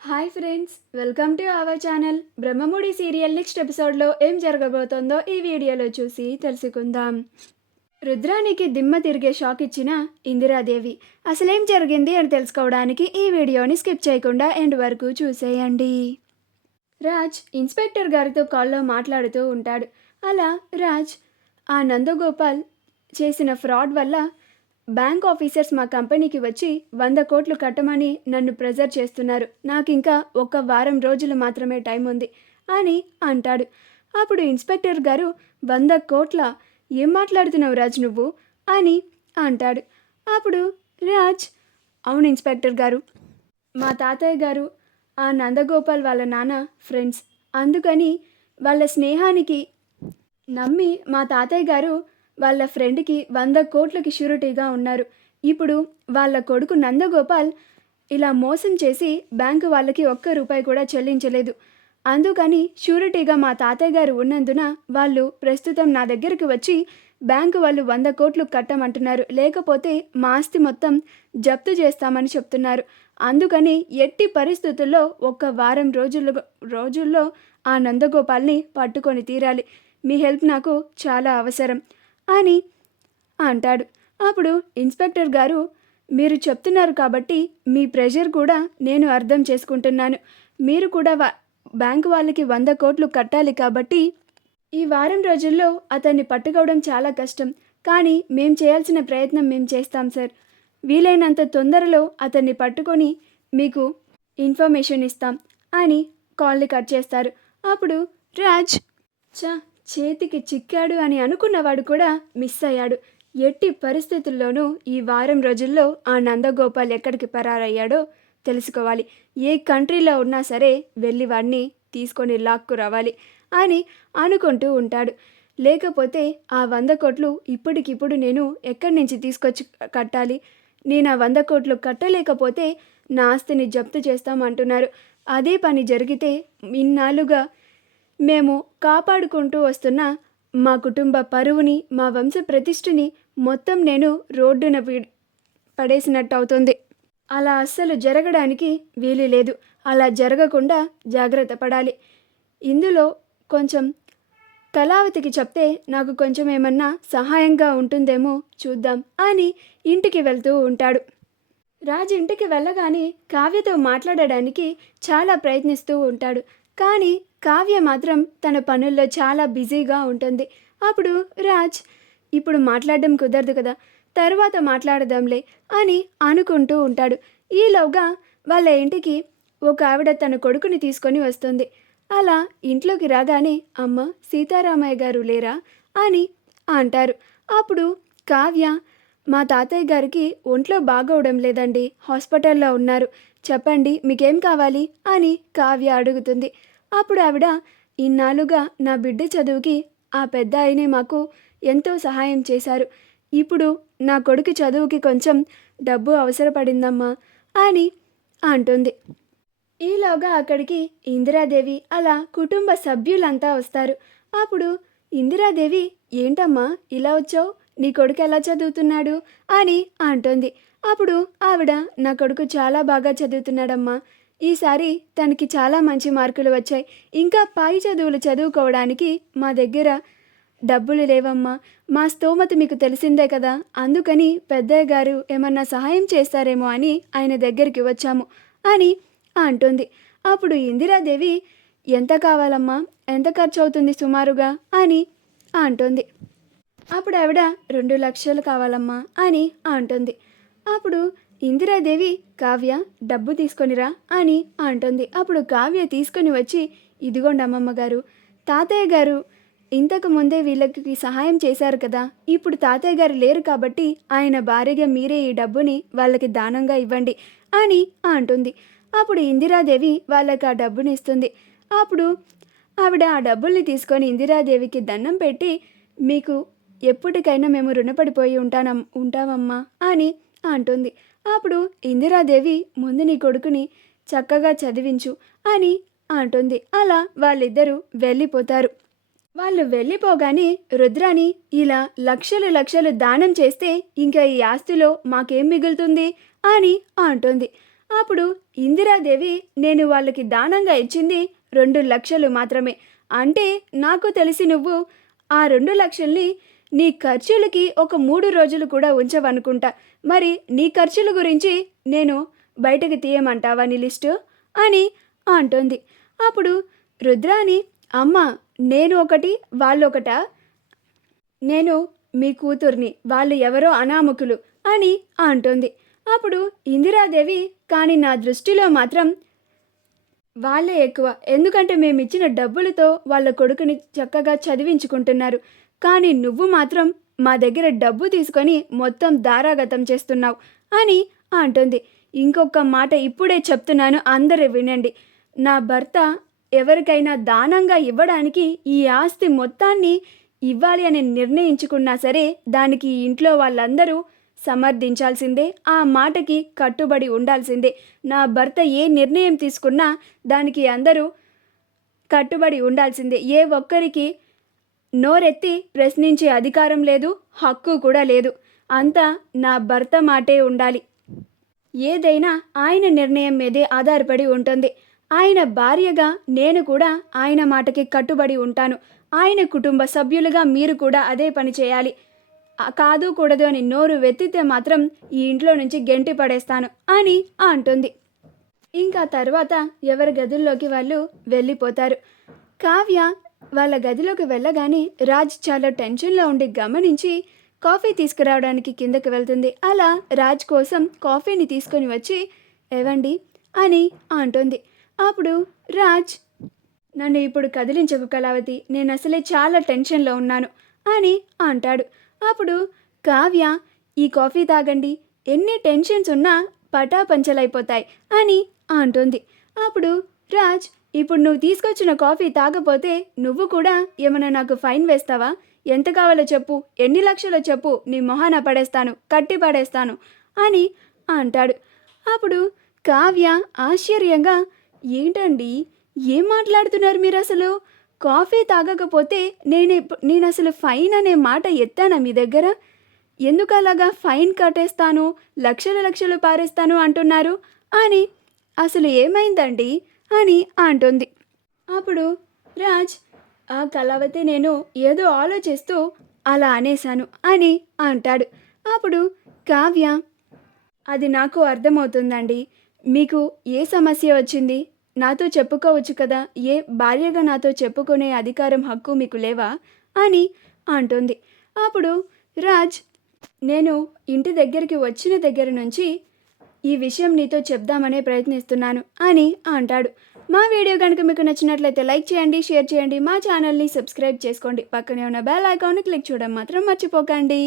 Hi friends, welcome to our channel. Brahmamudi serial next ఎపిసోడ్లో ఏం జరగబోతోందో ఈ వీడియోలో చూసి తెలుసుకుందాం. రుద్రానికి దిమ్మ తిరిగే షాక్ ఇచ్చిన ఇందిరాదేవి అసలేం జరిగింది అని తెలుసుకోవడానికి ఈ వీడియోని స్కిప్ చేయకుండా ఎండ్ వరకు చూసేయండి. రాజ్ ఇన్స్పెక్టర్ గారితో కాల్లో మాట్లాడుతూ ఉంటాడు. అలా రాజ్ ఆ నందగోపాల్ చేసిన ఫ్రాడ్ వల్ల బ్యాంక్ ఆఫీసర్స్ మా కంపెనీకి వచ్చి 100 కోట్లు కట్టమని నన్ను ప్రెజర్ చేస్తున్నారు. నాకు ఇంకా ఒక వారం రోజులు మాత్రమే టైం ఉంది అని అంటాడు. అప్పుడు ఇన్స్పెక్టర్ గారు 100 కోట్ల ఏం మాట్లాడుతున్నావు రాజ్ నువ్వు అని అంటాడు. అప్పుడు రాజ్ అవును ఇన్స్పెక్టర్ గారు, మా తాతయ్య గారు ఆ నందగోపాల్ వాళ్ళ నాన్న ఫ్రెండ్స్, అందుకని వాళ్ళ స్నేహానికి నమ్మి మా తాతయ్య గారు వాళ్ళ ఫ్రెండ్కి 100 కోట్లకి షూరిటీగా ఉన్నారు. ఇప్పుడు వాళ్ళ కొడుకు నందగోపాల్ ఇలా మోసం చేసి బ్యాంకు వాళ్ళకి ఒక్క రూపాయి కూడా చెల్లించలేదు. అందుకని షూరిటీగా మా తాతయ్య గారు ఉన్నందున వాళ్ళు ప్రస్తుతం నా దగ్గరికి వచ్చి బ్యాంకు వాళ్ళు 100 కోట్లు కట్టమంటున్నారు, లేకపోతే మా ఆస్తి మొత్తం జప్తు చేస్తామని చెప్తున్నారు. అందుకని ఎట్టి పరిస్థితుల్లో ఒక్క వారం రోజుల్లో ఆ నందగోపాల్ని పట్టుకొని తీరాలి. మీ హెల్ప్ నాకు చాలా అవసరం అని అంటాడు. అప్పుడు ఇన్స్పెక్టర్ గారు మీరు చెప్తున్నారు కాబట్టి మీ ప్రెషర్ కూడా నేను అర్థం చేసుకుంటున్నాను. మీరు కూడా బ్యాంకు వాళ్ళకి 100 కోట్లు కట్టాలి కాబట్టి ఈ వారం రోజుల్లో అతన్ని పట్టుకోవడం చాలా కష్టం. కానీ మేం చేయాల్సిన ప్రయత్నం మేము చేస్తాం సార్. వీలైనంత తొందరలో అతన్ని పట్టుకొని మీకు ఇన్ఫర్మేషన్ ఇస్తాం అని కాల్ని కట్ చేస్తారు. అప్పుడు రాజ్ చేతికి చిక్కాడు అని అనుకున్నవాడు కూడా మిస్ అయ్యాడు. ఎట్టి పరిస్థితుల్లోనూ ఈ వారం రోజుల్లో ఆ నందగోపాల్ ఎక్కడికి పరారయ్యాడో తెలుసుకోవాలి. ఏ కంట్రీలో ఉన్నా సరే వెళ్ళి వాడిని తీసుకొని లాక్కు రావాలి అని అనుకుంటూ ఉంటాడు. లేకపోతే ఆ 100 కోట్లు ఇప్పటికిప్పుడు నేను ఎక్కడి నుంచి తీసుకొచ్చి కట్టాలి? నేను ఆ 100 కోట్లు కట్టలేకపోతే నా ఆస్తిని జప్తు చేస్తామంటున్నారు. అదే పని జరిగితే ఇన్నాళ్ళుగా మేము కాపాడుకుంటూ వస్తున్న మా కుటుంబ పరువుని, మా వంశ ప్రతిష్టని మొత్తం నేను రోడ్డున పడేసినట్టు అవుతుంది. అలా అస్సలు జరగడానికి వీలు లేదు. అలా జరగకుండా జాగ్రత్త పడాలి. ఇందులో కొంచెం కళావతికి చెప్తే నాకు కొంచెం ఏమన్నా సహాయంగా ఉంటుందేమో చూద్దాం అని ఇంటికి వెళ్తూ ఉంటాడు. రాజు ఇంటికి వెళ్ళగానే కావ్యతో మాట్లాడడానికి చాలా ప్రయత్నిస్తూ ఉంటాడు. కానీ కావ్య మాత్రం తన పనుల్లో చాలా బిజీగా ఉంటుంది. అప్పుడు రాజ్ ఇప్పుడు మాట్లాడడం కుదరదు కదా, తర్వాత మాట్లాడదాంలే అని అనుకుంటూ ఉంటాడు. ఈలోగా వాళ్ళ ఇంటికి ఒక ఆవిడ తన కొడుకుని తీసుకొని వస్తుంది. అలా ఇంట్లోకి రాగానే అమ్మ సీతారామయ్య గారు లేరా అని అంటారు. అప్పుడు కావ్య మా తాతయ్య గారికి ఒంట్లో బాగోవడం లేదండి, హాస్పిటల్లో ఉన్నారు, చెప్పండి మీకేం కావాలి అని కావ్య అడుగుతుంది. అప్పుడు ఆవిడ ఇన్నాళ్ళుగా నా బిడ్డ చదువుకి ఆ పెద్ద ఆయనే మాకు ఎంతో సహాయం చేశారు. ఇప్పుడు నా కొడుకు చదువుకి కొంచెం డబ్బు అవసరపడిందమ్మా అని అంటుంది. ఈలోగా అక్కడికి ఇందిరాదేవి అలా కుటుంబ సభ్యులంతా వస్తారు. అప్పుడు ఇందిరాదేవి ఏంటమ్మా ఇలా వచ్చావు, నీ కొడుకు ఎలా చదువుతున్నాడు అని అంటుంది. అప్పుడు ఆవిడ నా కొడుకు చాలా బాగా చదువుతున్నాడమ్మా, ఈసారి తనకి చాలా మంచి మార్కులు వచ్చాయి. ఇంకా పై చదువులు చదువుకోవడానికి మా దగ్గర డబ్బులు లేవమ్మా, మా స్తోమత మీకు తెలిసిందే కదా, అందుకని పెద్దయ్య గారు ఏమన్నా సహాయం చేస్తారేమో అని ఆయన దగ్గరికి వచ్చాము అని అంటుంది. అప్పుడు ఇందిరాదేవి ఎంత కావాలమ్మా, ఎంత ఖర్చు అవుతుంది సుమారుగా అని అంటుంది. అప్పుడు ఆవిడ 2 లక్షలు కావాలమ్మా అని అంటుంది. అప్పుడు ఇందిరాదేవి కావ్య డబ్బు తీసుకొనిరా అని అంటుంది. అప్పుడు కావ్య తీసుకొని వచ్చి ఇదిగోండి అమ్మమ్మ గారు, తాతయ్య గారు ఇంతకు ముందే వీళ్ళకి సహాయం చేశారు కదా, ఇప్పుడు తాతయ్య గారు లేరు కాబట్టి ఆయన భార్యగా మీరే ఈ డబ్బుని వాళ్ళకి దానంగా ఇవ్వండి అని అంటుంది. అప్పుడు ఇందిరాదేవి వాళ్ళకి ఆ డబ్బుని ఇస్తుంది. అప్పుడు ఆవిడ ఆ డబ్బుల్ని తీసుకొని ఇందిరాదేవికి దండం పెట్టి మీకు ఎప్పటికైనా మేము రుణపడిపోయి ఉంటామమ్మా అని అంటుంది. అప్పుడు ఇందిరాదేవి ముందు నీ కొడుకుని చక్కగా చదివించు అని అంటుంది. అలా వాళ్ళిద్దరూ వెళ్ళిపోతారు. వాళ్ళు వెళ్ళిపోగానే రుద్రాని ఇలా లక్షలు లక్షలు దానం చేస్తే ఇంకా ఈ ఆస్తిలో మాకేం మిగులుతుంది అని అంటుంది. అప్పుడు ఇందిరాదేవి నేను వాళ్ళకి దానంగా ఇచ్చింది 2 లక్షలు మాత్రమే. అంటే నాకు తెలిసి నువ్వు ఆ 2 లక్షల్ని నీ ఖర్చులకి ఒక 3 రోజులు కూడా ఉంచవనుకుంటా. మరి నీ ఖర్చుల గురించి నేను బయటకు తీయమంటావా నీ లిస్టు అని అంటుంది. అప్పుడు రుద్రాని అమ్మ నేను ఒకటి వాళ్ళొకటా, నేను మీ కూతుర్ని, వాళ్ళు ఎవరో అనామకులు అని అంటుంది. అప్పుడు ఇందిరాదేవి కానీ నా దృష్టిలో మాత్రం వాళ్ళే ఎక్కువ. ఎందుకంటే మేమిచ్చిన డబ్బులతో వాళ్ళ కొడుకుని చక్కగా చదివించుకుంటున్నారు. కానీ నువ్వు మాత్రం మా దగ్గర డబ్బు తీసుకొని మొత్తం దారాగతం చేస్తున్నావు అని అంటుంది. ఇంకొక మాట ఇప్పుడే చెప్తున్నాను, అందరూ వినండి. నా భర్త ఎవరికైనా దానంగా ఇవ్వడానికి ఈ ఆస్తి మొత్తాన్ని ఇవ్వాలి అని నిర్ణయించుకున్నా సరే దానికి ఇంట్లో వాళ్ళందరూ సమర్థించాల్సిందే, ఆ మాటకి కట్టుబడి ఉండాల్సిందే. నా భర్త ఏ నిర్ణయం తీసుకున్నా దానికి అందరూ కట్టుబడి ఉండాల్సిందే. ఏ ఒక్కరికి నోరెత్తి ప్రశ్నించే అధికారం లేదు, హక్కు కూడా లేదు. అంతా నా భర్త మాటే ఉండాలి. ఏదైనా ఆయన నిర్ణయం మీదే ఆధారపడి ఉంటుంది. ఆయన భార్యగా నేను కూడా ఆయన మాటకి కట్టుబడి ఉంటాను. ఆయన కుటుంబ సభ్యులుగా మీరు కూడా అదే పని చేయాలి. కాదు కూడదు అని నోరు వెత్తితే మాత్రం ఈ ఇంట్లో నుంచి గెంటి పడేస్తాను అని అంటుంది. ఇంకా తర్వాత ఎవరి గదుల్లోకి వాళ్ళు వెళ్ళిపోతారు. కావ్య వాళ్ళ గదిలోకి వెళ్ళగానే రాజ్ చాలా టెన్షన్లో ఉండి గమనించి కాఫీ తీసుకురావడానికి కిందకి వెళ్తుంది. అలా రాజ్ కోసం కాఫీని తీసుకొని వచ్చి ఏవండి అని అంటుంది. అప్పుడు రాజ్ నన్ను ఇప్పుడు కదిలించకు కళావతి, నేను అసలే చాలా టెన్షన్లో ఉన్నాను అని అంటాడు. అప్పుడు కావ్య ఈ కాఫీ తాగండి, ఎన్ని టెన్షన్స్ ఉన్నా పటాపంచలైపోతాయి అని అంటుంది. అప్పుడు రాజ్ ఇప్పుడు నువ్వు తీసుకొచ్చిన కాఫీ తాగపోతే నువ్వు కూడా ఏమైనా నాకు ఫైన్ వేస్తావా? ఎంత కావాలో చెప్పు, ఎన్ని లక్షలో చెప్పు, నీ మొహాన పడేస్తాను, కట్టి పడేస్తాను అని అంటాడు. అప్పుడు కావ్య ఆశ్చర్యంగా ఏంటండి ఏం మాట్లాడుతున్నారు మీరు అసలు? కాఫీ తాగకపోతే నేను అసలు ఫైన్ అనే మాట ఎత్తానా మీ దగ్గర? ఎందుకు అలాగా ఫైన్ కట్టేస్తాను, లక్షలు పారేస్తాను అంటున్నారు అని అసలు ఏమైందండి అని అంటుంది. అప్పుడు రాజ్ ఆ కళావతి నేను ఏదో ఆలోచిస్తూ అలా అనేశాను అని అంటాడు. అప్పుడు కావ్య అది నాకు అర్థమవుతుందండి, మీకు ఏ సమస్య వచ్చింది నాతో చెప్పుకోవచ్చు కదా, ఏ భార్యగా నాతో చెప్పుకునే అధికారం హక్కు మీకు లేవా అని అంటుంది. అప్పుడు రాజ్ నేను ఇంటి దగ్గరికి వచ్చిన దగ్గర నుంచి ఈ విషయం నీతో చెప్దామనే ప్రయత్నిస్తున్నాను అని అంటాడు. మా వీడియో కనుక మీకు నచ్చినట్లయితే లైక్ చేయండి, షేర్ చేయండి, మా ఛానల్ని సబ్స్క్రైబ్ చేసుకోండి, పక్కనే ఉన్న బెల్ ఐకాన్ని క్లిక్ చేయడం మాత్రం మర్చిపోకండి.